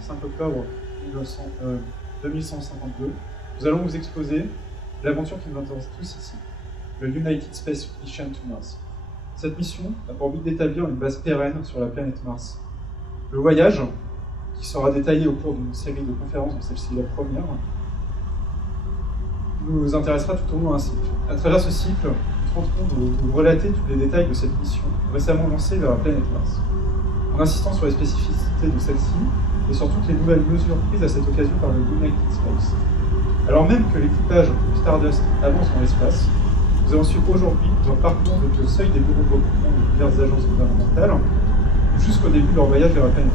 5 octobre 2152, nous allons vous exposer l'aventure qui nous intéresse tous ici, le United Space Mission to Mars. Cette mission a pour but d'établir une base pérenne sur la planète Mars. Le voyage, qui sera détaillé au cours d'une série de conférences, dont celle-ci est la première, nous intéressera tout au long d'un cycle. À travers ce cycle, nous tenterons de vous relater tous les détails de cette mission récemment lancée vers la planète Mars, en insistant sur les spécificités de celle-ci et sur toutes les nouvelles mesures prises à cette occasion par le United Space. Alors même que l'équipage du Stardust avance dans l'espace, nous avons su aujourd'hui leur parcours depuis le seuil des bureaux de recrutement de diverses agences gouvernementales jusqu'au début de leur voyage vers la planète.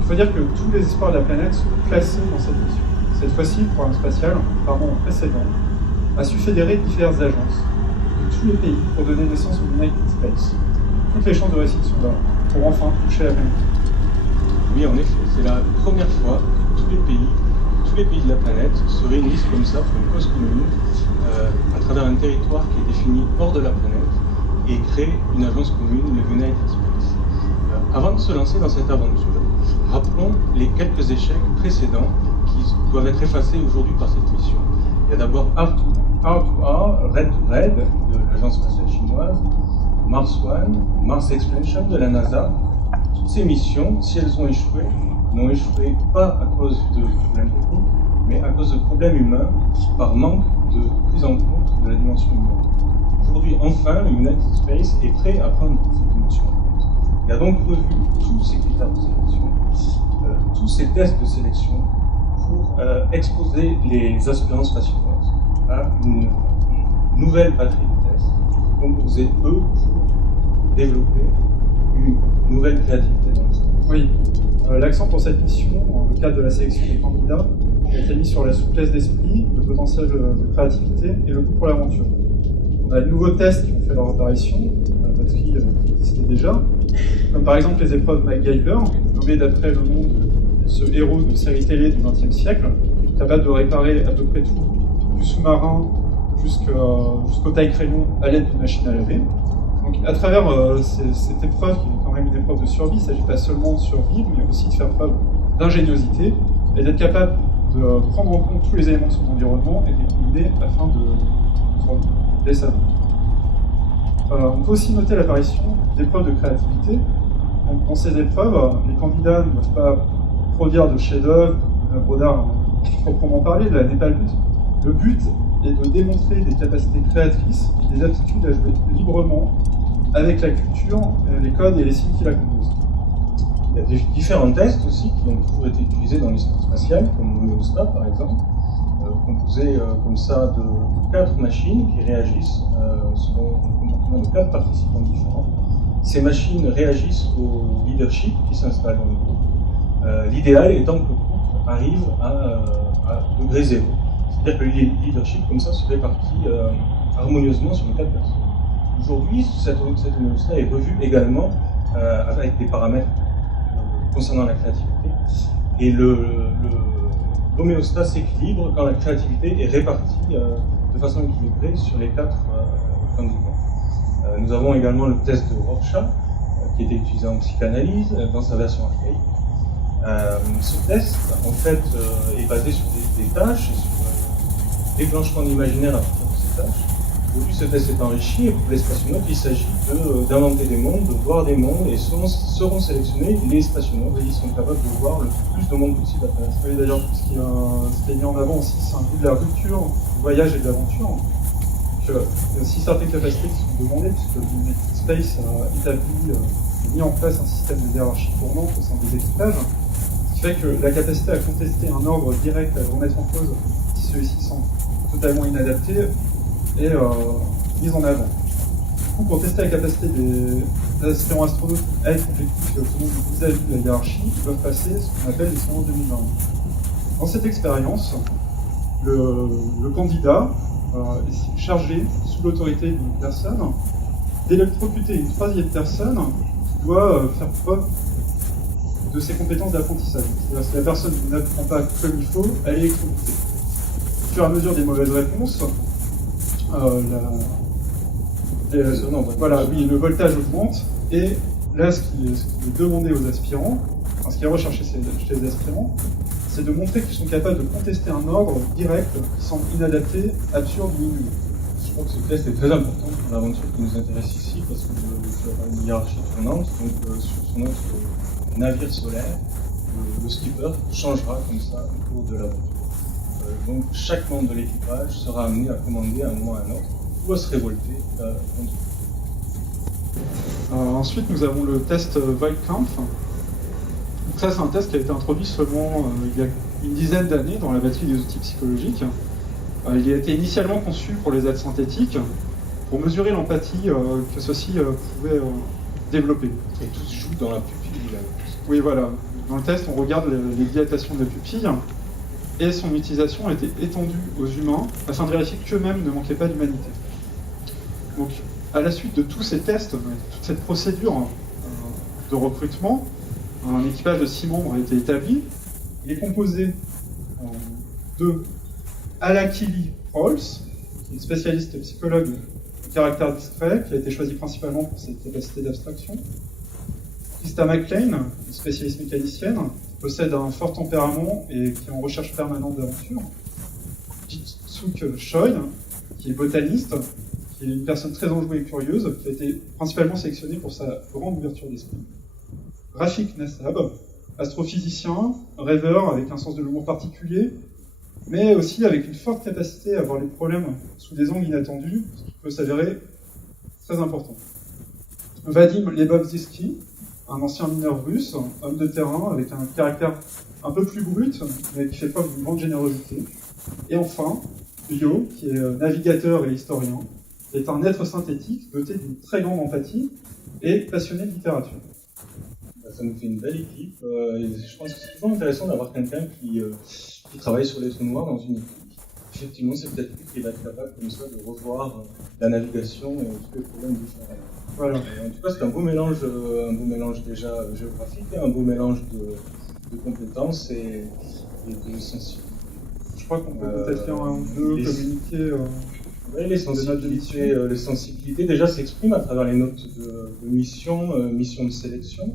Il faut dire que tous les espoirs de la planète sont placés dans cette mission. Cette fois-ci, le programme spatial, contrairement au précédent, a su fédérer diverses agences de tous les pays pour donner naissance au United Space. Toutes les chances de réussite sont là, pour enfin toucher la planète. Oui, en effet, c'est la première fois que tous les pays de la planète se réunissent comme ça pour une cause commune, à travers un territoire qui est défini hors de la planète, et créent une agence commune, le United Space. Avant de se lancer dans cette aventure, rappelons les quelques échecs précédents qui doivent être effacés aujourd'hui par cette mission. Il y a d'abord R2R, Red to Red de l'agence spatiale chinoise, Mars One, Mars Expansion de la NASA. Toutes ces missions, si elles ont échoué, n'ont échoué pas à cause de problèmes techniques, mais à cause de problèmes humains, par manque de prise en compte de la dimension humaine. Aujourd'hui, enfin, le United Space est prêt à prendre cette dimension en compte. Il a donc revu tous ces critères de sélection, tous ces tests de sélection, pour exposer les aspirants spatiaux à une nouvelle batterie de tests composée, eux, pour développer une nouvelle créativité dans l'espace. Oui, l'accent pour cette mission, dans le cadre de la sélection des candidats, a été mis sur la souplesse d'esprit, le potentiel de créativité et le goût pour l'aventure. On a de nouveaux tests qui ont fait leur apparition, la batterie qui existait déjà, comme par exemple les épreuves MacGyver, nommées d'après le nom de ce héros de série télé du XXe siècle, capable de réparer à peu près tout, du sous-marin jusqu'au taille-crayon à l'aide d'une machine à laver. Donc à travers cette épreuve, qui est quand même une épreuve de survie, il ne s'agit pas seulement de survivre, mais aussi de faire preuve d'ingéniosité et d'être capable de prendre en compte tous les éléments de son environnement et de les combiner afin de survivre dès sa vie. On peut aussi noter l'apparition d'épreuves de créativité. Donc, dans ces épreuves, les candidats ne doivent pas produire de chef-d'œuvre, d'œuvre d'art proprement parler, là n'est pas le but. Le but est de démontrer des capacités créatrices et des aptitudes à jouer librement avec la culture, les codes et les signes qui la composent. Il y a différents tests aussi qui ont toujours été utilisés dans l'espace spatial, comme l'homéostat par exemple, composé comme ça de 4 machines qui réagissent selon le comportement de 4 participants différents. Ces machines réagissent au leadership qui s'installe dans le groupe. L'idéal étant que le groupe arrive à degré zéro. C'est-à-dire que le leadership comme ça se répartit harmonieusement sur les 4 personnes. Aujourd'hui, cette homéostat est revue également avec des paramètres concernant la créativité. Et l'homéostat s'équilibre quand la créativité est répartie de façon équilibrée sur les 4 candidats. Nous avons également le test de Rorschach, qui était utilisé en psychanalyse dans sa version archaïque. Ce test, en fait, est basé sur des tâches, et sur déclenchement d'imaginaire à partir de ces tâches. Aujourd'hui, ce test est enrichi, et pour les spationautes, il s'agit d'inventer des mondes, de voir des mondes, et seront sélectionnés les spationautes qui sont capables de voir le plus de mondes possible à travers. Oui, d'ailleurs, ce qui est mis en avant aussi, c'est un goût de la rupture, du voyage et de l'aventure. Il y a aussi certaines capacités qui sont demandées, puisque United Space a mis en place un système de hiérarchie tournante au sein des équipages, ce qui fait que la capacité à contester un ordre direct, à le remettre en cause si celui-ci semble totalement inadapté, est mise en avant. Du coup, pour tester la capacité des aspirants astronautes à être objectifs et autonomes vis-à-vis de la hiérarchie, ils doivent passer ce qu'on appelle l'expérience 2020. Dans cette expérience, le candidat est chargé, sous l'autorité d'une personne, d'électrocuter une troisième personne qui doit faire preuve de ses compétences d'apprentissage. C'est-à-dire que si la personne n'apprend pas comme il faut, elle est électrocutée. Au fur et à mesure des mauvaises réponses, le voltage augmente, et là, ce qui est demandé aux aspirants, ce qui est recherché chez les exprimants, c'est de montrer qu'ils sont capables de contester un ordre direct qui semble inadapté, absurde ou inhumain. Je crois que ce test est très important pour l'aventure qui nous intéresse ici, parce que tu auras une hiérarchie tournante, donc sur son autre navire solaire, le skipper changera comme ça au cours de l'aventure. Donc chaque membre de l'équipage sera amené à commander à un moment ou à un autre, ou à se révolter contre. Ensuite, nous avons le test Voigtkampf. Donc ça, c'est un test qui a été introduit seulement il y a une dizaine d'années dans la batterie des outils psychologiques. Il a été initialement conçu pour les aides synthétiques, pour mesurer l'empathie que ceux-ci pouvaient développer. Et tout se joue dans la pupille. Là. Oui, voilà. Dans le test, on regarde les dilatations de la pupille, et son utilisation a été étendue aux humains, afin de vérifier qu'eux-mêmes ne manquaient pas d'humanité. Donc, à la suite de tous ces tests, toute cette procédure de recrutement, un équipage de 6 membres a été établi. Il est composé de Alakili Rolls, qui est une spécialiste psychologue de caractère discret, qui a été choisie principalement pour ses capacités d'abstraction. Krista McLean, une spécialiste mécanicienne, qui possède un fort tempérament et qui est en recherche permanente d'aventure. Jitsuk Choi, qui est botaniste, qui est une personne très enjouée et curieuse, qui a été principalement sélectionnée pour sa grande ouverture d'esprit. Rafik Nassab, astrophysicien, rêveur avec un sens de l'humour particulier, mais aussi avec une forte capacité à voir les problèmes sous des angles inattendus, ce qui peut s'avérer très important. Vadim Lebovzhsky, un ancien mineur russe, homme de terrain avec un caractère un peu plus brut, mais qui fait preuve d'une grande générosité. Et enfin, Yo, qui est navigateur et historien, qui est un être synthétique doté d'une très grande empathie et passionné de littérature. Ça nous fait une belle équipe, et je pense que c'est toujours intéressant d'avoir quelqu'un qui travaille sur les trous noirs dans une équipe. Effectivement, c'est peut-être lui qui va être capable comme ça de revoir la navigation et tous les problèmes différents. Voilà. En tout cas, c'est un beau mélange déjà géographique, un beau mélange de compétences et de sensibilité. Je crois qu'on peut peut-être faire un ou deux communiquer. Oui, les sensibilités déjà s'expriment à travers les notes de mission, mission de sélection.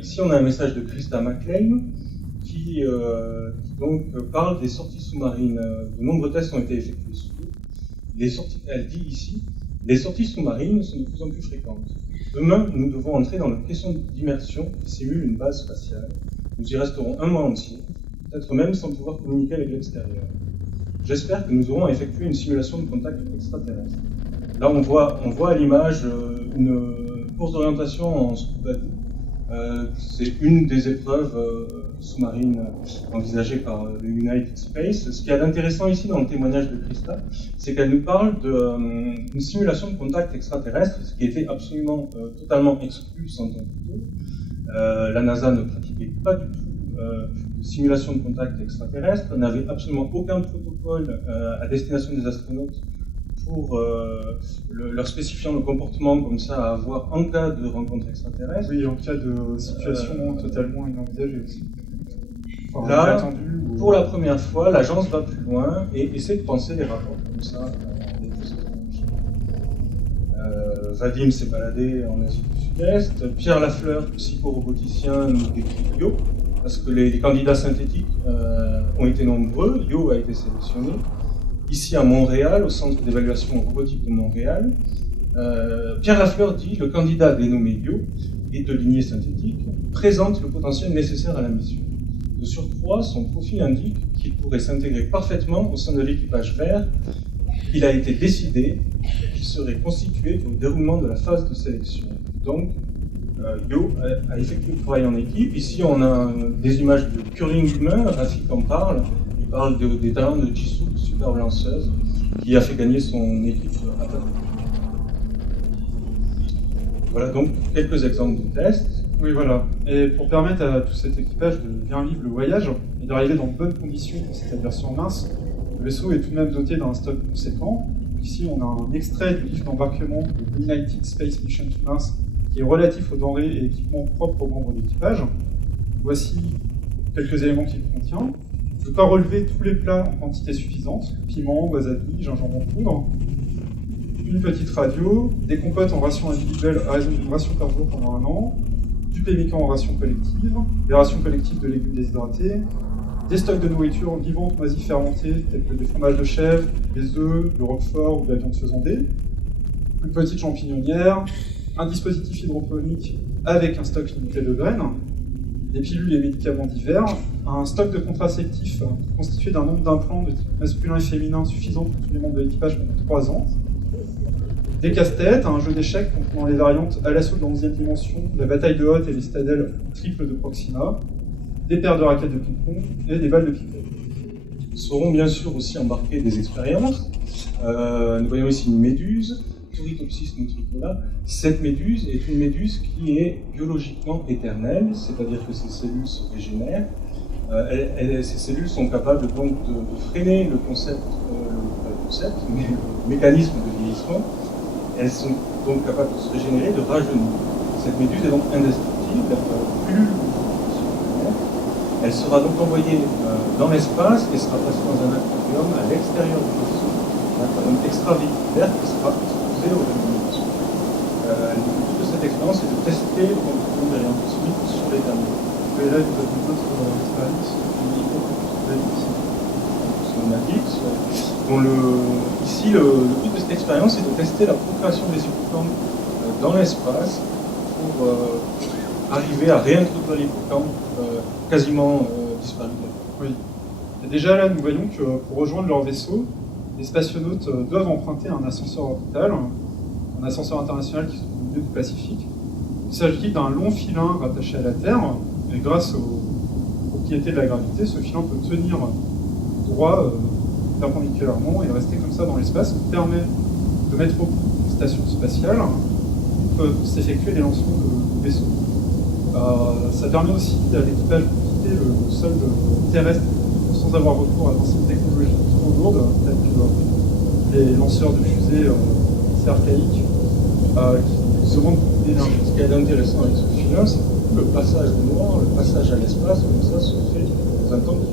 Ici, on a un message de Krista McLean qui donc parle des sorties sous-marines. De nombreux tests ont été effectués sur eux. Elle dit ici, les sorties sous-marines sont de plus en plus fréquentes. Demain, nous devons entrer dans le caisson d'immersion qui simule une base spatiale. Nous y resterons un mois entier, peut-être même sans pouvoir communiquer avec l'extérieur. J'espère que nous aurons effectué une simulation de contact extraterrestre. Là, on voit à l'image une course d'orientation en scuba-dive. C'est une des épreuves sous-marines envisagées par le United Space. Ce qu'il y a d'intéressant ici dans le témoignage de Krista, c'est qu'elle nous parle d'une simulation de contact extraterrestre, ce qui était absolument totalement exclu 100 ans plus tôt. La NASA ne pratiquait pas du tout de simulation de contact extraterrestre, n'avait absolument aucun protocole à destination des astronautes pour leur spécifiant le comportement comme ça à avoir en cas de rencontre extraterrestre. Oui, en cas de situation totalement inenvisagée aussi. Enfin, là, inattendue, ou... pour la première fois, l'agence va plus loin et essaie de penser les rapports comme ça des plus étranges. Vadim s'est baladé en Asie du Sud-Est. Pierre Lafleur, psychoroboticien, nous décrit Yo, parce que les candidats synthétiques ont été nombreux. Yo a été sélectionné. Ici à Montréal, au Centre d'évaluation robotique de Montréal, Pierre Lafleur dit le candidat dénommé Yo et de lignée synthétique présente le potentiel nécessaire à la mission. De surcroît, son profil indique qu'il pourrait s'intégrer parfaitement au sein de l'équipage vert. Il a été décidé qu'il serait constitué pour le déroulement de la phase de sélection. Donc, Yo a effectué le travail en équipe. Ici, on a des images de curling humain. Rafik en parle. Il parle des talents de Jisoo, superbe lanceuse, qui a fait gagner son équipe à Paris. Voilà donc quelques exemples de tests. Oui, voilà. Et pour permettre à tout cet équipage de bien vivre le voyage et d'arriver dans de bonnes conditions pour cette adversion mince, le vaisseau est tout de même doté d'un stock conséquent. Ici, on a un extrait du livre d'embarquement de United Space Mission to Mars qui est relatif aux denrées et équipements propres aux membres d'équipage. Voici quelques éléments qu'il contient. Je ne peux pas relever tous les plats en quantité suffisante. Piment, wasabi, gingembre en poudre. Une petite radio, des compotes en ration individuelle à raison d'une ration par jour pendant 1 an. du pemmican en ration collective, des rations collectives de légumes déshydratés, des stocks de nourriture vivante, moisie, fermentée, tels que des fromages de chèvre, des œufs, de roquefort ou de la viande faisandée, une petite champignonnière, un dispositif hydroponique avec un stock limité de graines, des pilules et médicaments divers, un stock de contraceptifs constitué d'un nombre d'implants de type masculin et féminin suffisant pour tous les membres de l'équipage pendant 3 ans, des casse-têtes, un jeu d'échecs comprenant les variantes à l'assaut de la 11e dimension, la bataille de Hoth et les stadelles triple de Proxima, des paires de raquettes de ping-pong et des balles de ping-pong. Nous saurons bien sûr aussi embarquer des expériences. Nous voyons ici une méduse, Turritopsis nutricola. Cette méduse est une méduse qui est biologiquement éternelle, c'est-à-dire que ses cellules se régénèrent. Ces cellules sont capables donc de freiner le mécanisme de vieillissement. Elles sont donc capables de se régénérer, de rajeunir. Cette méduse est donc indestructible, plus elle sera donc envoyée dans l'espace et sera placée dans un aquarium à l'extérieur du vaisseau, un aquarium extravéhiculaire qui sera exposé aux rayons. Le but de cette expérience est de tester le contrôle des rayons cosmiques sur les thermos. Et là, vous avez d'autres expériences ici, le but de cette expérience est de tester la procréation des hippocampes dans l'espace pour arriver à réintroduire l'hippocampe quasiment disparu. Oui. Et déjà là, nous voyons que pour rejoindre leur vaisseau, les spationautes doivent emprunter un ascenseur orbital, un ascenseur international qui se trouve au milieu du Pacifique. Il s'agit d'un long filin rattaché à la Terre, et grâce aux propriétés de la gravité, ce filin peut tenir droit perpendiculairement et rester comme ça dans l'espace, ce qui permet de mettre au bout une station spatiale où peuvent s'effectuer des lancements de vaisseaux. Ça permet aussi à l'équipage de quitter le sol terrestre sans avoir recours à d'anciennes technologies trop lourdes, telles que les lanceurs de fusées assez archaïques qui se rendent beaucoup d'énergie. Ce qui est intéressant avec ce filin, c'est que le passage au noir, le passage à l'espace, comme ça, se fait dans un temps qui...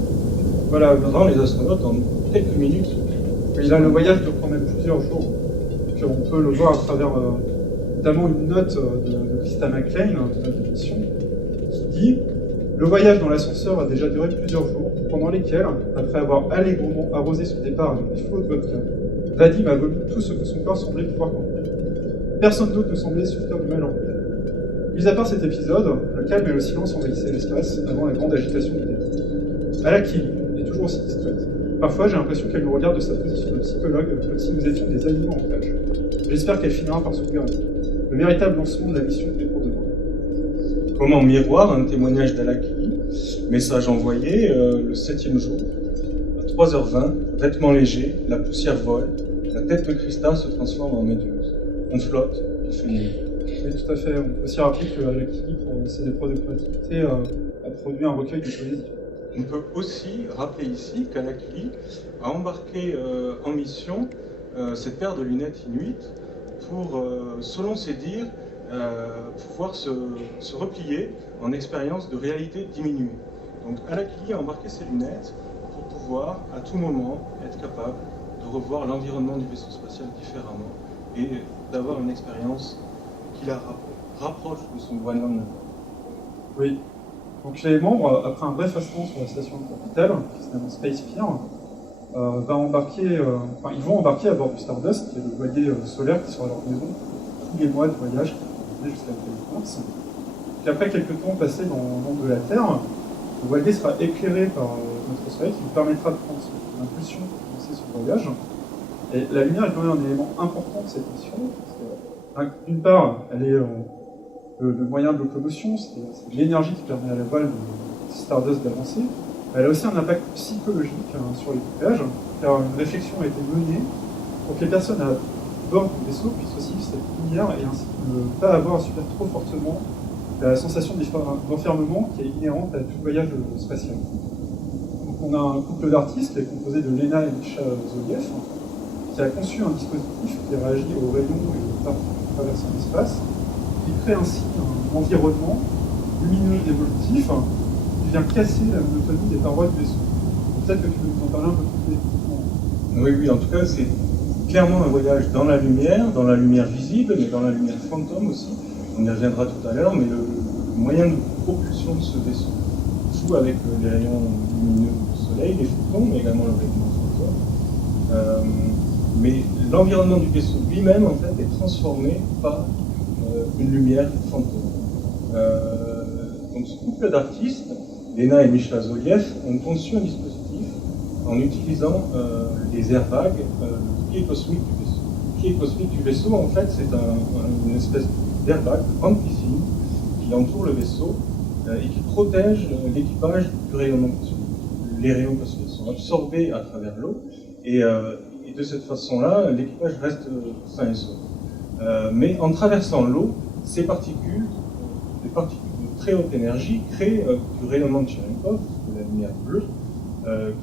Voilà, avant les astronautes, en quelques minutes. Et là, le voyage dure quand même plusieurs jours. Donc, on peut le voir à travers notamment une note de Christa McLean, de notre mission, qui dit « Le voyage dans l'ascenseur a déjà duré plusieurs jours, pendant lesquels, après avoir allègrement arrosé son départ avec des flots de vodka, Vadim a vomi tout ce que son corps semblait pouvoir contenir. Personne d'autre ne semblait souffrir du mal en lui. Mis à part cet épisode, le calme et le silence envahissaient l'espace avant la grande agitation du début. Alaki est toujours aussi discrète. Parfois, j'ai l'impression qu'elle nous regarde de sa position de psychologue, comme si nous étions des animaux en cage. J'espère qu'elle finira par se gouverner. Le véritable lancement de la mission est pour demain. » Comme en miroir, un témoignage d'Alaki, message envoyé le 7e jour, à 3h20, vêtements légers, la poussière vole, la tête de Christa se transforme en méduse. On flotte, il fait nuit. Oui, tout à fait. On peut aussi rappeler que Alaki, pour ses épreuves de créativité, a produit un recueil de poésie. On peut aussi rappeler ici qu'Alaki a embarqué en mission cette paire de lunettes Inuit pour, selon ses dires, pouvoir se replier en expérience de réalité diminuée. Donc Alaki a embarqué ses lunettes pour pouvoir, à tout moment, être capable de revoir l'environnement du vaisseau spatial différemment et d'avoir une expérience qui la rapproche de son voisin. Oui. Donc les membres, après un bref instant sur la station orbitale, qui se nomme Space Pier, ils vont embarquer à bord du Stardust, qui est le voilier solaire qui sera leur maison tous les mois de voyage jusqu'à la planète Mars. Puis après quelques temps passés dans l'ombre de la Terre, le voilier sera éclairé par notre soleil qui nous permettra de prendre son impulsion pour commencer son voyage. Et la lumière est quand même un élément important de cette mission, parce que d'une part, elle est le moyen de locomotion, c'est l'énergie qui permet à la voile de Stardust d'avancer. Elle a aussi un impact psychologique sur l'équipage, car une réflexion a été menée pour que les personnes à bord du vaisseau puissent aussi vivre cette lumière et ainsi ne pas avoir à subir trop fortement la sensation d'enfermement qui est inhérente à tout voyage spatial. Donc on a un couple d'artistes qui est composé de Lena et Misha Zoliev, qui a conçu un dispositif qui réagit aux rayons et aux particules traversant l'espace, qui crée ainsi un environnement lumineux évolutif qui vient casser la monotonie des parois du vaisseau. Peut-être que tu veux nous en parler un peu plus. Oui, en tout cas, c'est clairement un voyage dans la lumière visible, mais dans la lumière fantôme aussi. On y reviendra tout à l'heure, mais le moyen de propulsion de ce vaisseau joue avec les rayons lumineux du soleil, les photons, mais également le rayonnement photon. Mais l'environnement du vaisseau lui-même, en fait, est transformé par une lumière fantôme. Donc ce couple d'artistes, Lena et Misha Zoliev, ont conçu un dispositif en utilisant les airbags, le pied cosmique du vaisseau. Le pied cosmique du vaisseau, en fait, c'est une espèce d'airbag, de grande piscine, qui entoure le vaisseau et qui protège l'équipage du rayonnement cosmique. Les rayons cosmiques sont absorbés à travers l'eau et de cette façon-là, l'équipage reste sain et sauf. Mais en traversant l'eau, ces particules, des particules de très haute énergie, créent du rayonnement de Cherenkov, de la lumière bleue,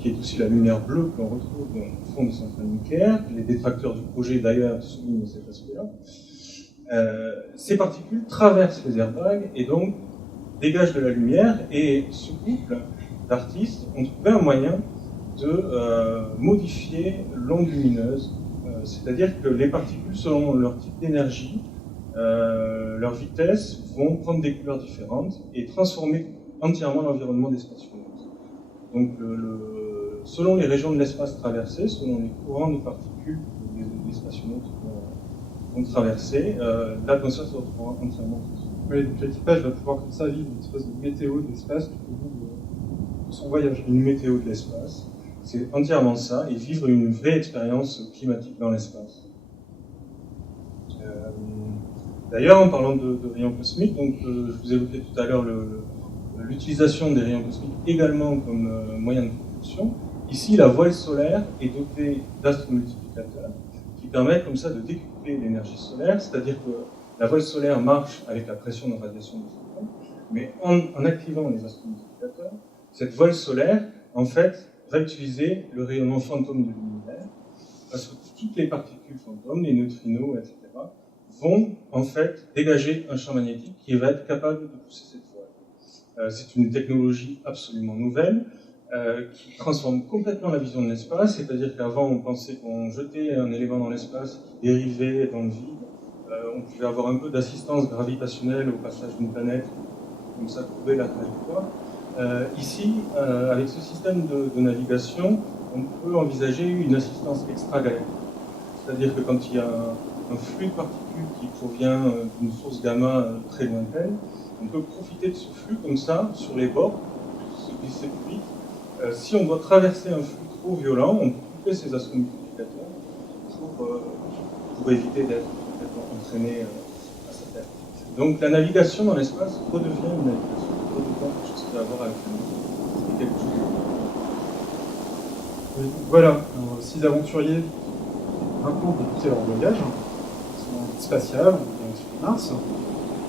qui est aussi la lumière bleue que l'on retrouve au fond des centrales nucléaires. Les détracteurs du projet, d'ailleurs, soulignent cet aspect-là. Ces particules traversent les airbags et donc dégagent de la lumière, et ce couple d'artistes ont trouvé un moyen de modifier l'onde lumineuse, c'est-à-dire que les particules, selon leur type d'énergie, leur vitesse, vont prendre des couleurs différentes et transformer entièrement l'environnement des spationautes. Donc, selon les régions de l'espace traversées, selon les courants de particules que les spationautes vont traverser, l'atmosphère se retrouvera entièrement transformée. Oui, donc l'équipage va pouvoir comme ça vivre une espèce de météo de l'espace tout au long de son voyage. Une météo de l'espace, c'est entièrement ça, et vivre une vraie expérience climatique dans l'espace. D'ailleurs, en parlant de rayons cosmiques, donc, je vous évoquais tout à l'heure l'utilisation des rayons cosmiques également comme moyen de propulsion. Ici, la voile solaire est dotée d'astromultiplicateurs qui permettent comme ça de décupler l'énergie solaire, c'est-à-dire que la voile solaire marche avec la pression de radiation des photons, mais en activant les astromultiplicateurs, cette voile solaire, en fait, va utiliser le rayonnement fantôme de l'univers, parce que toutes les particules fantômes, les neutrinos, etc., vont en fait dégager un champ magnétique qui va être capable de pousser cette voile. C'est une technologie absolument nouvelle qui transforme complètement la vision de l'espace, c'est-à-dire qu'avant on pensait qu'on jetait un élément dans l'espace qui dérivait dans le vide, on pouvait avoir un peu d'assistance gravitationnelle au passage d'une planète, comme ça courber la trajectoire. Ici, avec ce système de navigation, on peut envisager une assistance extragalactique. C'est-à-dire que quand il y a un flux de particules qui provient d'une source gamma très lointaine, on peut profiter de ce flux comme ça, sur les bords, se glisser plus vite. Si on doit traverser un flux trop violent, on peut couper ces astromultiplicateurs pour éviter d'être entraîné à sa terre. Donc la navigation dans l'espace redevient une navigation, redevient quelque chose qui a à voir avec le quelque chose. Oui, voilà, 6 aventuriers maintenant débuter leur voyage, ils sont en spatial, en direction de Mars,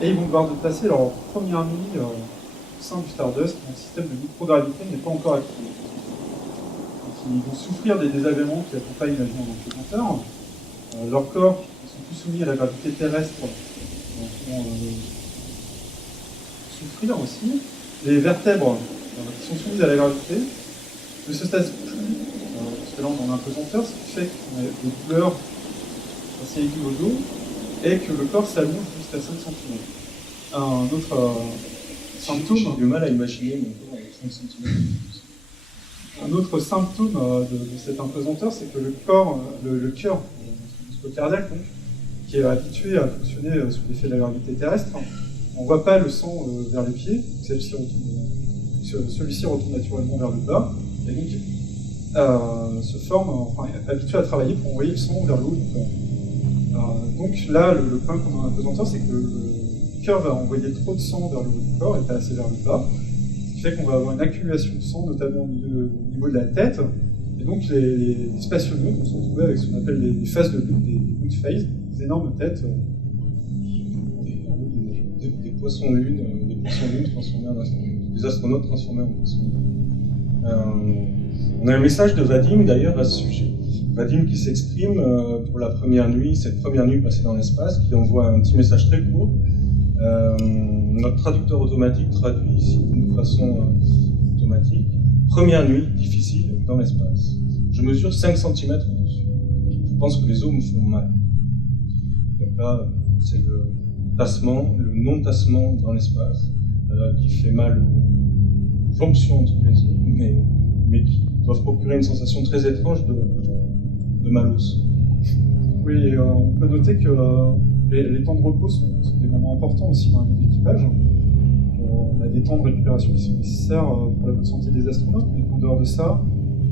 et ils vont devoir passer leur première nuit au sein du Stardust, dont le système de microgravité n'est pas encore activé. Donc, ils vont souffrir des désagréments qui accompagnent la vie en apesanteur. Leurs corps, qui sont plus soumis à la gravité terrestre, vont souffrir aussi. Les vertèbres qui sont soumises à la gravité ne se stassent plus, parce que là on est en apesanteur, ce qui fait qu'on a des douleurs assez aiguës au dos, et que le corps s'allonge jusqu'à 5 cm. Un autre symptôme... J'ai du mal à imaginer mon corps avec 5 cm. Un autre symptôme de cette apesanteur, c'est que le corps, le cœur, le cardiaque, donc, qui est habitué à fonctionner sous l'effet de la gravité terrestre, on ne voit pas le sang vers les pieds, celui-ci retourne naturellement vers le bas, et donc se forme, enfin, habitué à travailler pour envoyer le sang vers le haut du corps. Donc là, le problème qu'on a en apesanteur, c'est que le cœur va envoyer trop de sang vers le haut du corps et pas assez vers le bas, ce qui fait qu'on va avoir une accumulation de sang, notamment au niveau de la tête, et donc les spationautes vont se retrouver avec ce qu'on appelle des phases de lune, des moon phases, des énormes têtes. Des poissons-lunes transformés en astronautes, des astronautes transformés en poissons-lunes. On a un message de Vadim d'ailleurs à ce sujet. Vadim qui s'exprime pour la première nuit, cette première nuit passée dans l'espace, qui envoie un petit message très court. Notre traducteur automatique traduit ici d'une façon automatique. Première nuit difficile dans l'espace. Je mesure 5 cm au-dessus. Je pense que les os me font mal. Donc là, c'est le tassement, le non-tassement dans l'espace. qui fait mal aux fonctions entre les os, mais qui doivent procurer une sensation très étrange de malus. Oui, on peut noter que les temps de repos sont des moments importants aussi dans la vie d'équipage. On a des temps de récupération qui sont nécessaires pour la bonne santé des astronautes, mais en dehors de ça,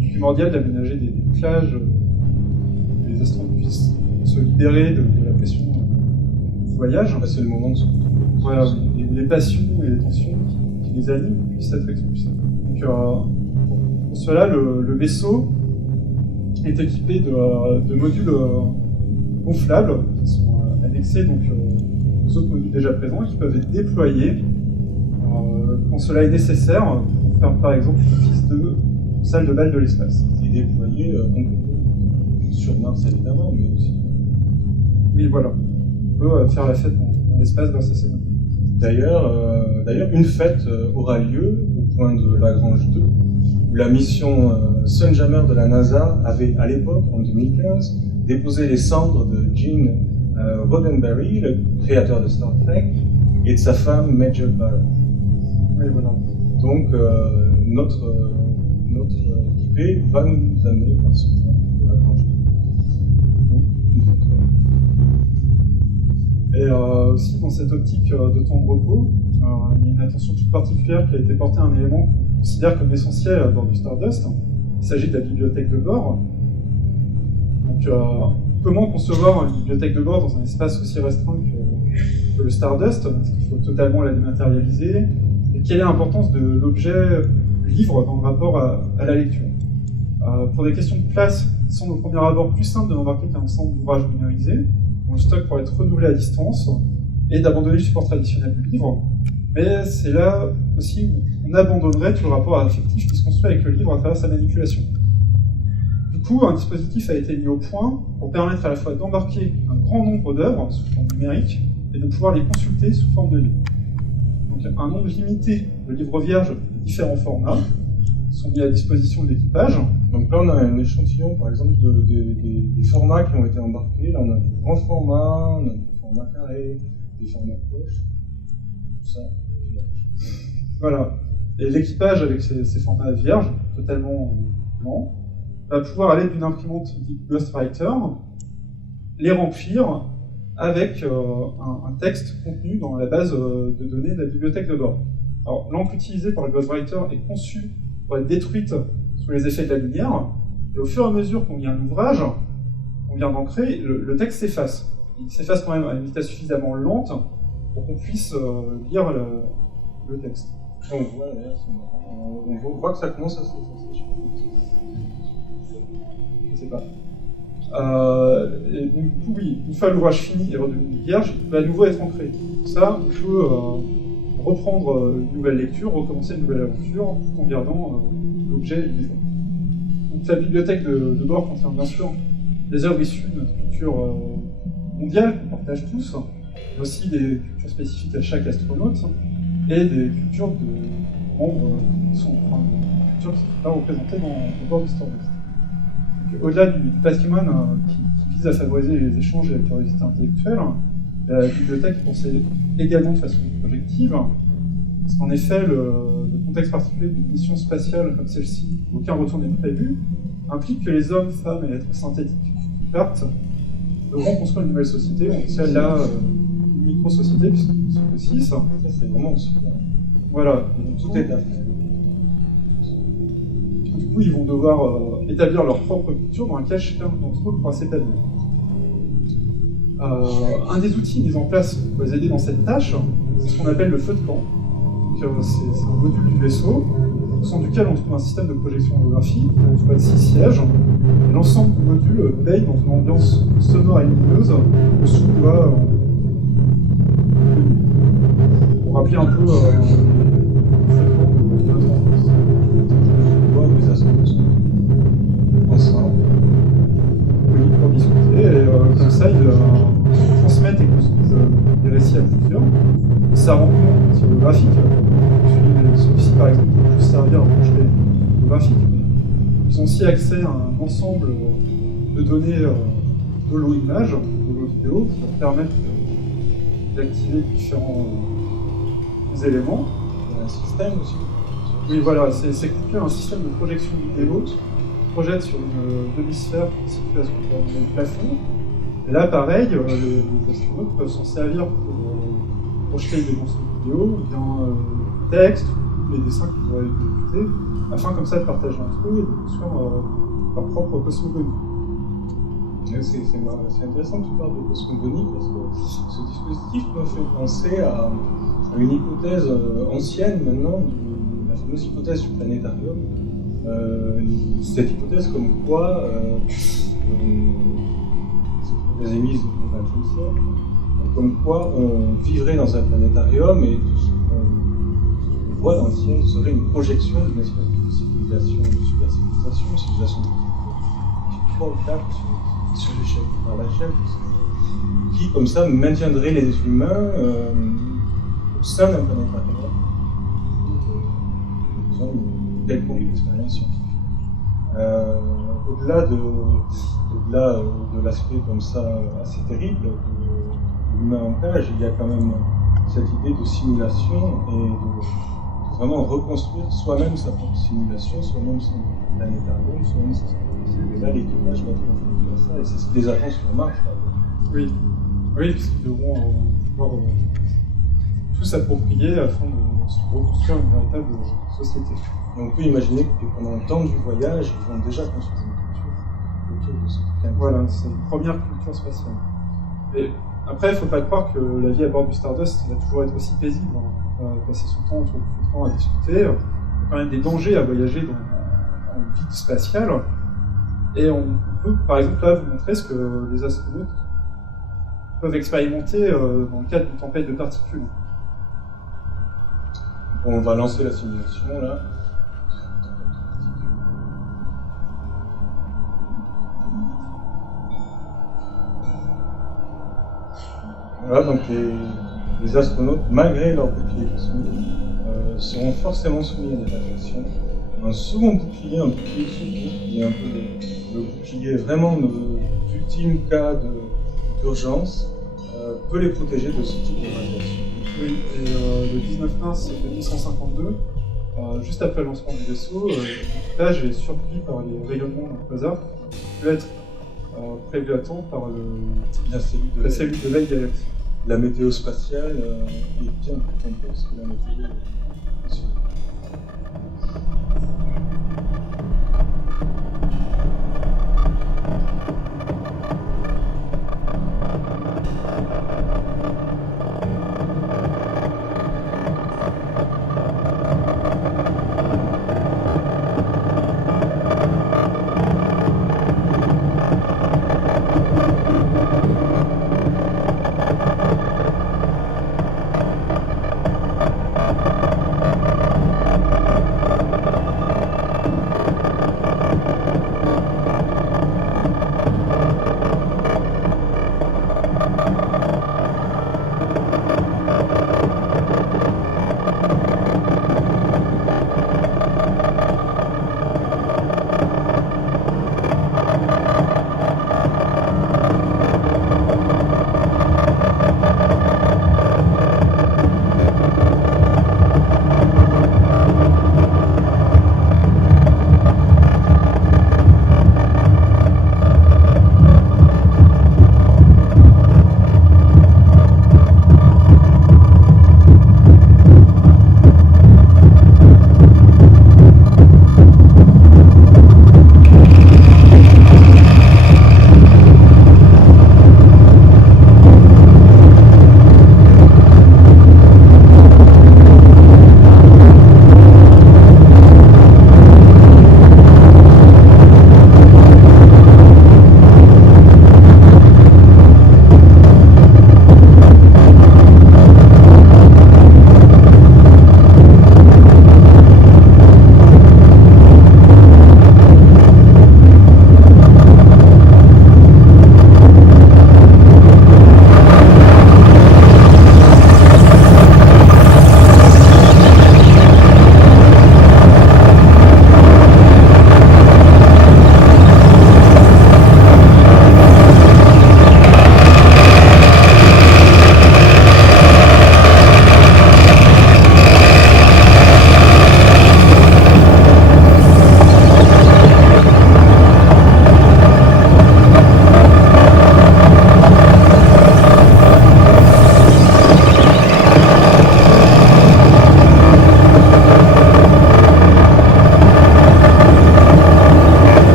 il est primordial d'aménager des plages où les astronautes puissent se libérer de la pression du voyage. C'est le moment de se retrouver. Voilà, les passions et les tensions qui les animent puissent être expulsées. Donc, pour cela, le vaisseau est équipé de modules gonflables qui sont annexés donc, aux autres modules déjà présents et qui peuvent être déployés quand cela est nécessaire pour faire par exemple une piste de salle de bal de l'espace. Et déployés sur Mars évidemment, mais aussi. Oui, voilà. On peut faire la fête dans l'espace grâce à ces modules. D'ailleurs, une fête aura lieu au point de Lagrange 2, où la mission Sunjammer de la NASA avait, à l'époque, en 2015, déposé les cendres de Gene Roddenberry, le créateur de Star Trek, et de sa femme Major Barrett. Oui, voilà. Donc, notre équipée va nous amener par ce point de Lagrange 2. Donc, une fête. Et aussi, dans cette optique de temps de repos, il y a une attention toute particulière qui a été portée à un élément qu'on considère comme essentiel à bord du Stardust. Il s'agit de la bibliothèque de bord. Donc, comment concevoir une bibliothèque de bord dans un espace aussi restreint que le Stardust? Est-ce qu'il faut totalement la dématérialiser? Et quelle est l'importance de l'objet livre dans le rapport à la lecture? Pour des questions de place, il semble au premier abord plus simple de n'embarquer qu'un ensemble d'ouvrages numérisés, dont le stock pourrait être renouvelé à distance, et d'abandonner le support traditionnel du livre. Mais c'est là aussi où on abandonnerait tout le rapport affectif qui se construit avec le livre à travers sa manipulation. Du coup, un dispositif a été mis au point pour permettre à la fois d'embarquer un grand nombre d'œuvres sous forme numérique et de pouvoir les consulter sous forme de livre. Donc un nombre limité de livres vierges de différents formats sont mis à disposition de l'équipage. Donc là, on a un échantillon, par exemple, des formats qui ont été embarqués. Là, on a du grand format, on a du format carré, des formats poche, tout ça. Voilà. Et l'équipage, avec ces formats vierges, totalement blancs, va pouvoir aller d'une imprimante dite Ghostwriter, les remplir avec un texte contenu dans la base de données de la bibliothèque de bord. Alors, l'encre utilisée par le Ghostwriter est conçue pour être détruite sous les effets de la lumière, et au fur et à mesure qu'on lit un ouvrage, qu'on vient d'ancrer, le texte s'efface. Il s'efface quand même à une vitesse suffisamment lente pour qu'on puisse lire le texte. On voit que ça commence à s'effacer. Je sais pas. Et donc, du coup, oui, une fois l'ouvrage fini et redevenu vierge, il va à nouveau être ancré. Ça, on peut reprendre une nouvelle lecture, recommencer une nouvelle aventure, tout en gardant l'objet vivant. Donc la bibliothèque de bord contient bien sûr des œuvres issues de notre culture mondiale qu'on partage tous, mais aussi des cultures spécifiques à chaque astronaute, et des cultures de membres qui sont des cultures qui ne sont pas représentées au bord du Stardust. Au-delà du patrimoine qui vise à favoriser les échanges et la curiosité intellectuelle, la bibliothèque est pensée également de façon projective, parce qu'en effet, le contexte particulier d'une mission spatiale comme celle-ci, où aucun retour n'est prévu, implique que les hommes, femmes et êtres synthétiques qui partent devront construire une nouvelle société, on appelle là une micro-société, puisqu'ils sont que 6. Ça, c'est vraiment super. Voilà. Tout est à fait. Du coup, ils vont devoir établir leur propre culture dans laquelle chacun d'entre eux pourra s'établir. Un des outils mis en place pour les aider dans cette tâche, c'est ce qu'on appelle le feu de camp. C'est un module du vaisseau, au sein duquel on trouve un système de projection holographique, on trouve 6 sièges, et l'ensemble du module veille dans une ambiance sonore et lumineuse que sous doit pour rappeler un peu le feu de camp de notre enfance. Les astronautes sont ensemble. Oui, pour discuter, et comme ça, ils transmettent et construisent des récits à plusieurs. Ça rend compte sur le graphique. Celui-ci, par exemple, peut plus servir à projeter le graphique. Ils ont aussi accès à un ensemble de données d'holo-images, d'holo-vidéo, qui leur permettent d'activer différents éléments. un système aussi. Oui, voilà, c'est constitué un système de projection vidéo qui projette sur une demi-sphère située à ce qu'on appelle le plafond. Et là, pareil, les astronautes peuvent s'en servir pour projeter des morceaux de vidéo, ou bien du texte, ou les dessins qu'ils auraient exécutés, afin comme ça de partager entre eux et de construire leur propre cosmogonie. C'est intéressant que tu parles de cosmogonie parce que ce dispositif me fait penser à une hypothèse ancienne maintenant, la fameuse hypothèse du planétarium. Cette hypothèse comme quoi, cette hypothèse émise au XXe siècle, comme quoi on vivrait dans un planétarium et tout ce qu'on voit dans le ciel serait une projection d'une espèce de civilisation, de super civilisation, une civilisation de 3 ou 4 sur l'échelle, par la chaîne, qui comme ça maintiendrait les humains au sein d'un planétarium pour une quelconque expérience scientifique. Au-delà de l'aspect comme ça assez terrible que l'humain engage, il y a quand même cette idée de simulation et de vraiment reconstruire soi-même sa propre simulation, soi-même son planétarium, soi-même sa société. Et là, l'équipage va faire ça, et c'est ce qui les attend sur Mars. Oui, puisqu'ils devront pouvoir tout s'approprier afin de se reconstruire une véritable société. Et on peut imaginer que pendant le temps du voyage, ils vont déjà construire une culture autour de ce truc. Voilà, c'est une première culture spatiale. Et après, il ne faut pas croire que la vie à bord du Stardust va toujours être aussi paisible. On va passer son temps autour du temps à discuter. Il y a quand même des dangers à voyager en vide spatiale. Et on peut, par exemple, là, vous montrer ce que les astronautes peuvent expérimenter dans le cadre d'une tempête de particules. On va lancer la simulation, là. Voilà, donc les astronautes, malgré leur bouclier cosmique, seront forcément soumis à des réflexions. Un second bouclier, un bouclier secours, qui est un peu le bouclier vraiment d'ultime cas d'urgence, peut les protéger de ce type de radiation. Oui, et le 19 mars 2152, juste après le lancement du vaisseau, l'équipage est surpris par les rayonnements d'un quasar qui peut être prévu à temps par la cellule de veille galactique. La météo spatiale est bien plus complexe que la météo nationale.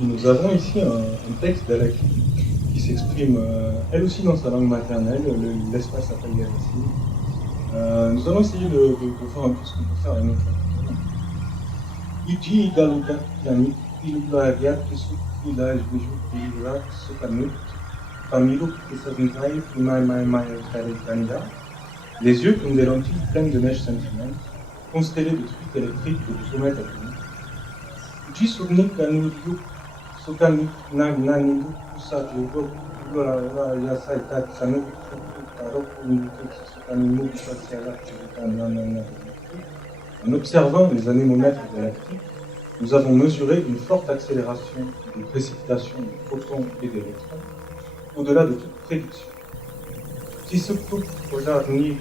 Nous avons ici un texte d'Alec qui s'exprime elle aussi dans sa langue maternelle, l'espace s'appelle les racines. Nous allons essayer de voir un peu ce qu'on peut faire avec notre langue. Iji galuga yani ilulagat ila jbiju sukanut pamilu kisavuntai mai kanda. Les yeux comme des lentilles pleines de neige scintillante, constellées de trucs électriques que vous soumettez à vous. Uji sugnik kanu Sukan nani pusat yogo yasai tatsanu tarok sukanimu En observant les anémomètres galactiques, nous avons mesuré une forte accélération des précipitations de protons et d'électrons, au-delà de toute prédiction. Si ce couple pojar ni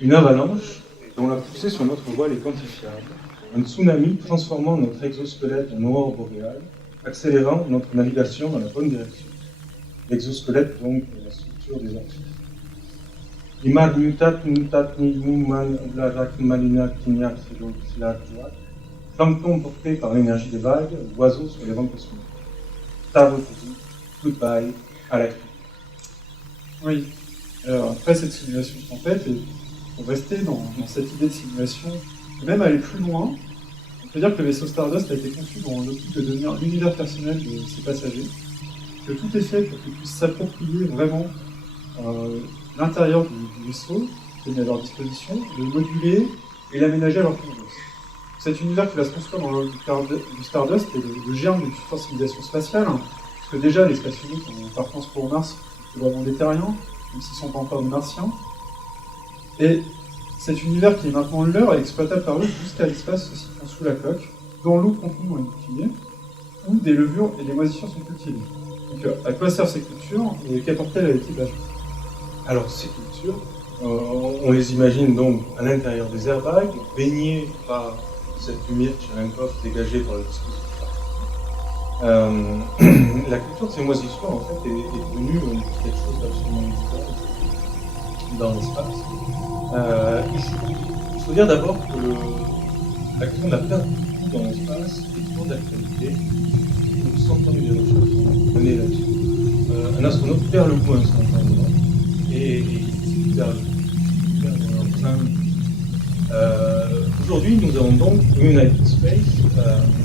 une avalanche dont la poussée sur notre voile est quantifiable, un tsunami transformant notre exosquelette en aurore boréale, accélérant notre navigation dans la bonne direction. L'exosquelette donc est la structure des artistes. Imad mutat ni muman blarak malina kinyak silat. Plancton porté par l'énergie des vagues, oiseaux sur les vents cosmiques. Tarotuzu, goodbye, à la clé. Oui. Alors, après cette simulation de tempête, et pour rester dans cette idée de simulation, et même aller plus loin, on peut dire que le vaisseau Stardust a été conçu dans l'optique de devenir l'univers personnel de ses passagers, que tout est fait pour qu'ils puissent s'approprier vraiment l'intérieur du vaisseau qui est mis à leur disposition, le moduler et l'aménager à leur convenance. Cet univers qui va se construire dans le du Stardust est le germe d'une future civilisation spatiale, parce que déjà les spationautes en partance pour Mars, c'est vraiment des terriens, même s'ils ne sont pas encore des martiens. Et cet univers qui est maintenant leur est exploitable par eux jusqu'à l'espace se situant sous la coque, dont l'eau contenue dans une bouteille, où des levures et des moisissures sont cultivées. Donc à quoi servent ces cultures et qu'apportent-elles à l'équipage? Alors ces cultures, on les imagine donc à l'intérieur des airbags, baignées par cette lumière Cherenkov dégagée par le dispositif. La culture de ces moisissures en fait est devenue quelque chose d'absolument vital dans l'espace. Il faut dire d'abord que la question de la perte du goût dans l'espace est toujours d'actualité. Une centaine de recherches sont menées là-dessus. Un astronaute perd le goût instantanément et il perd plein. Aujourd'hui, nous avons donc United Space,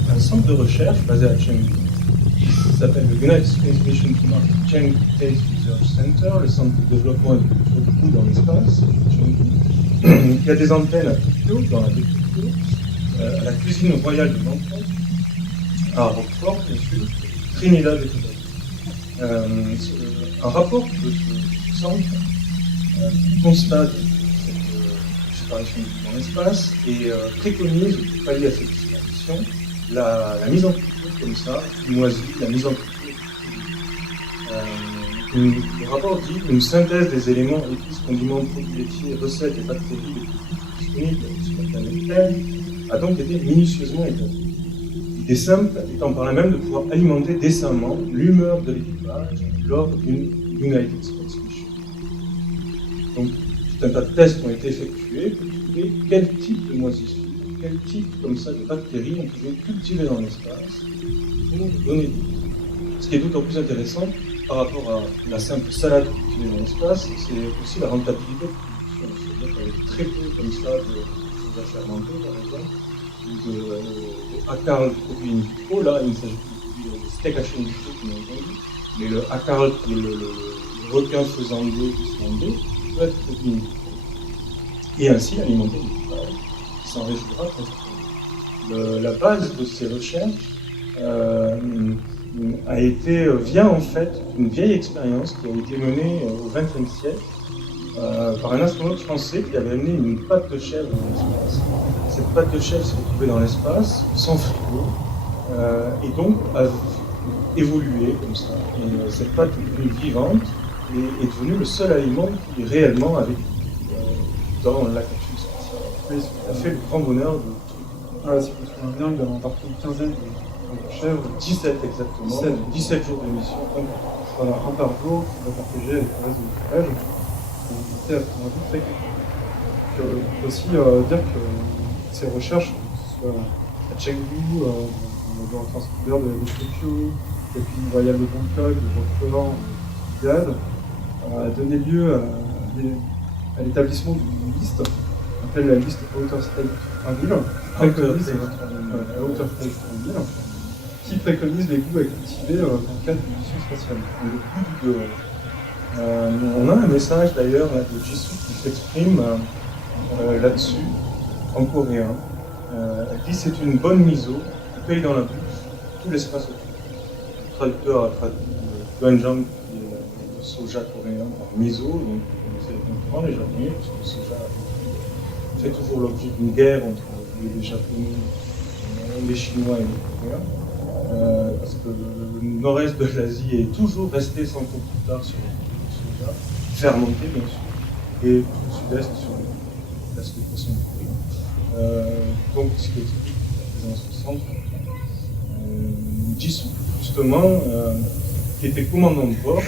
un centre de recherche basé à Chengdu, qui s'appelle le United Space Mission to Mars Chengdu Space Research Center, le centre de développement et de culture du goût dans l'espace, Chengdu. Il y a des antennes à Tokyo, dans la ville de Tokyo, à la cuisine royale de Bangkok, à Roquefort, bien sûr, Trinidad et Tobago. Un rapport de ce centre constate disparition dans l'espace et préconise, pour pallier à cette disparition, la mise en culture comme ça, moisie, la mise en culture. Le rapport dit qu'une synthèse des éléments épices, condiments, produits laitiers, recettes et bactéries les plus disponibles sur la planète Terre a donc été minutieusement établie. L'idée simple étant par là même de pouvoir alimenter décemment l'humeur de l'équipage lors d'une United Space Mission. Donc, tout un tas de tests ont été effectués pour trouver quel type de moisissure, quel type comme ça de bactéries on pouvait cultiver dans l'espace pour donner du goût. Ce qui est d'autant plus intéressant par rapport à la simple salade cultivée dans l'espace, c'est aussi la rentabilité de production. C'est-à-dire qu'avec très peu comme ça de choses à fermenter, par exemple, ou de acarl produit in vitro, là il ne s'agit plus de steak haché in vitro, comme on dit, mais le acarl qui est le requin faisant d'eau qui se vendait, peut être produit in vitro. Et ainsi alimenter l'équipage qui s'en réjouira presque. La base de ces recherches vient en fait d'une vieille expérience qui a été menée au XXe siècle par un astronaute français qui avait amené une patte de chèvre dans l'espace. Cette patte de chèvre s'est retrouvée dans l'espace, sans frigo, et donc a évolué comme ça. Et cette patte est devenue vivante et est devenue le seul aliment qui est réellement avec dans la capsule spatiale. Ça fait le grand bonheur de tout. Ah, si je me souviens bien, il y avait embarqué une quinzaine de chèvres. 17 exactement, 17 jours de mission. voilà, un par jour, on va partager avec le reste de l'équipage, pour monter à prendre un but très compliqué. On peut aussi dire que ces recherches, que ce soit à Chengdu, dans le transporteur de Tokyo, et puis une variable de Bangkok, de Roquefort, de Gade, a donné lieu à l'établissement d'une liste, qu'on appelle la liste Outer State 3000, qui préconise les goûts à cultiver dans le cadre d'une mission spatiale. Le goût du dehors. On a un message d'ailleurs de Jisoo qui s'exprime là-dessus, en coréen. Elle dit c'est une bonne miso, on paye dans la bouche, tout l'espace autour. Le traducteur a traduit Gwanjang, qui est le soja coréen, en miso, donc c'est les concurrents, les japonais, parce que le soja fait toujours l'objet d'une guerre entre les japonais, les chinois et les coréens. Parce que le nord-est de l'Asie est toujours resté 100 ans plus tard sur le soja, fermenté bien sûr, et le sud-est sur l'est des poissons coréens. Donc ce qui explique la présence au centre. Jisoo, justement, qui était commandant de bord,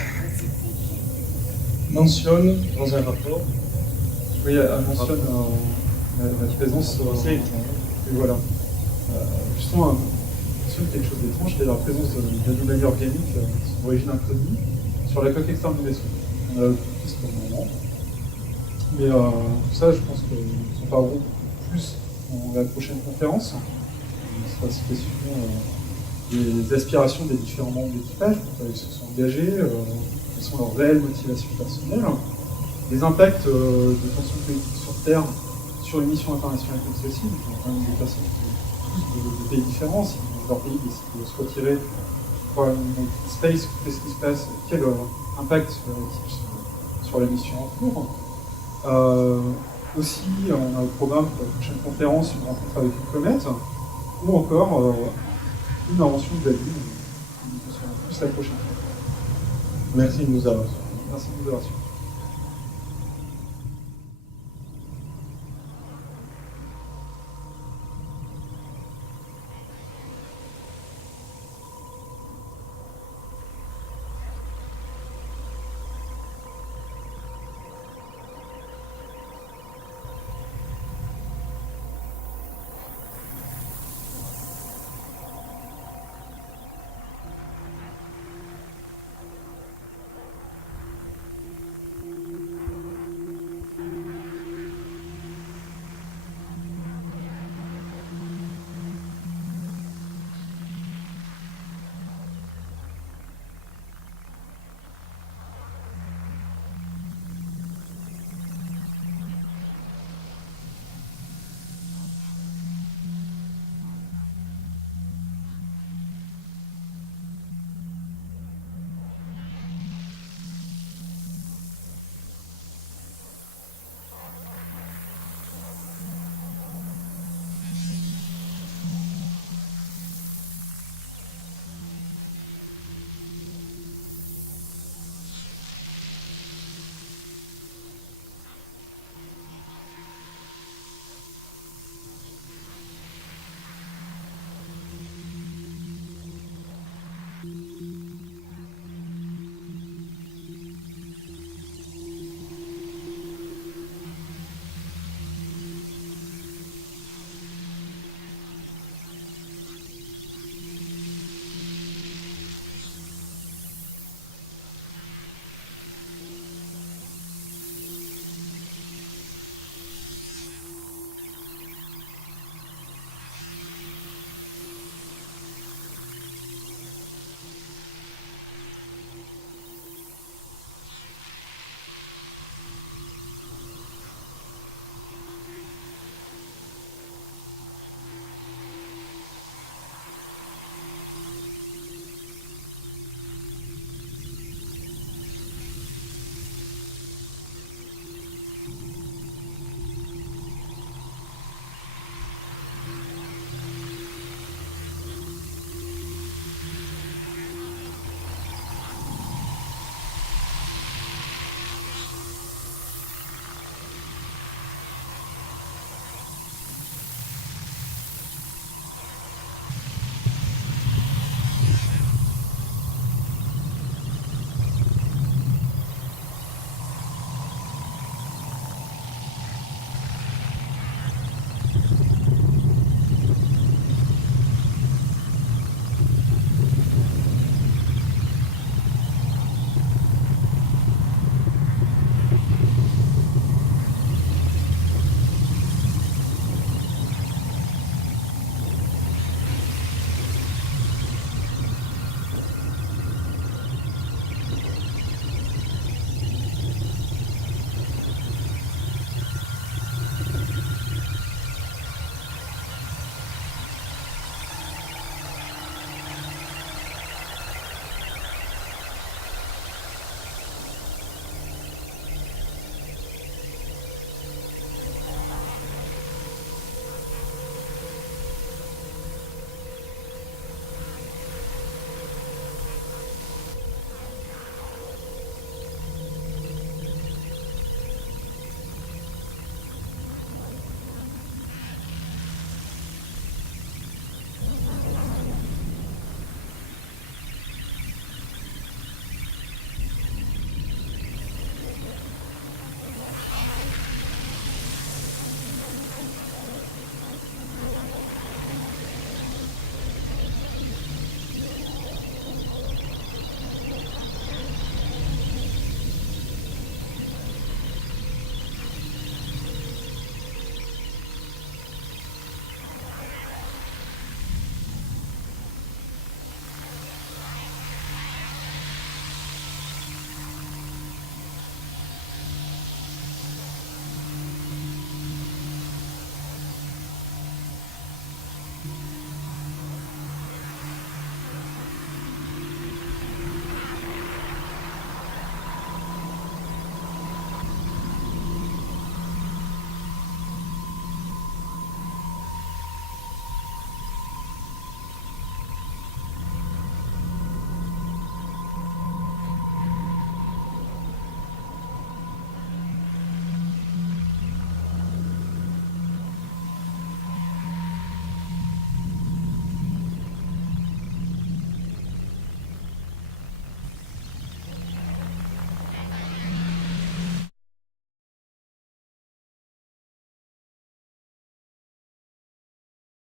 mentionne dans un rapport. Oui, elle mentionne la présence. Et voilà. Justement, mentionne quelque chose d'étrange, c'est la présence d'anomalies organiques d'origine inconnue sur la coque externe du vaisseau. On a aucune piste pour le moment. Mais tout ça, je pense qu'ils en parleront plus dans la prochaine conférence. Ce sera aussi question des aspirations des différents membres de l'équipage, pourquoi ils se sont engagés, quelles sont leurs réelles motivations personnelles, les impacts de tensions politiques sur Terre sur les missions internationales comme celle-ci. Il y a quand même des personnes de pays différents, si leur pays décide de se retirer pour space, qu'est-ce qui se passe, quel impact sur la mission en cours. Aussi, on a au programme pour la prochaine conférence une rencontre avec une comète, ou encore une invention de la Lune, qui sera plus la prochaine fois. Merci de nous avoir suivis. Merci de nous avoir suivis.